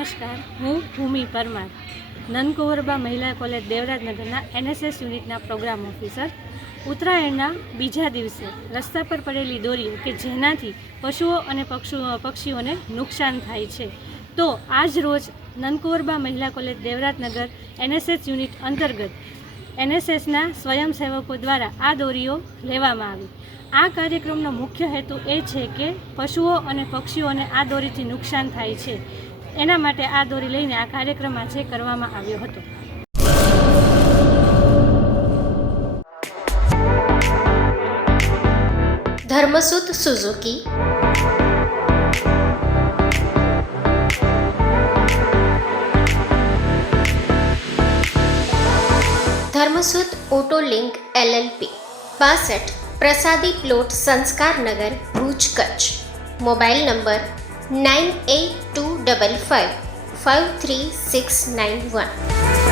નમસ્કાર, હું ભૂમિ પરમાર, નનકુંવરબા મહિલા કોલેજ દેવરાજનગરના NSS યુનિટના પ્રોગ્રામ ઓફિસર. ઉત્તરાયણના બીજા દિવસે રસ્તા પર પડેલી દોરીઓ કે જેનાથી પશુઓ અને પક્ષીઓને નુકસાન થાય છે, તો આજ રોજ નનકુંવરબા મહિલા કોલેજ દેવરાજનગર NSS યુનિટ અંતર્ગત NSSના સ્વયંસેવકો દ્વારા આ દોરીઓ લેવામાં આવી. આ કાર્યક્રમનો મુખ્ય હેતુ એ છે કે પશુઓ અને પક્ષીઓને આ દોરીથી નુકસાન થાય છે, એના માટે આ દોરી લઈને આ કાર્યક્રમ આજે કરવામાં આવ્યો હતો. Dharmasut Suzuki, Dharmasut auto link LLP 62 પ્રસાદી plot Sanskarnagar Bhuj Kutch. Mobile number 9825553691.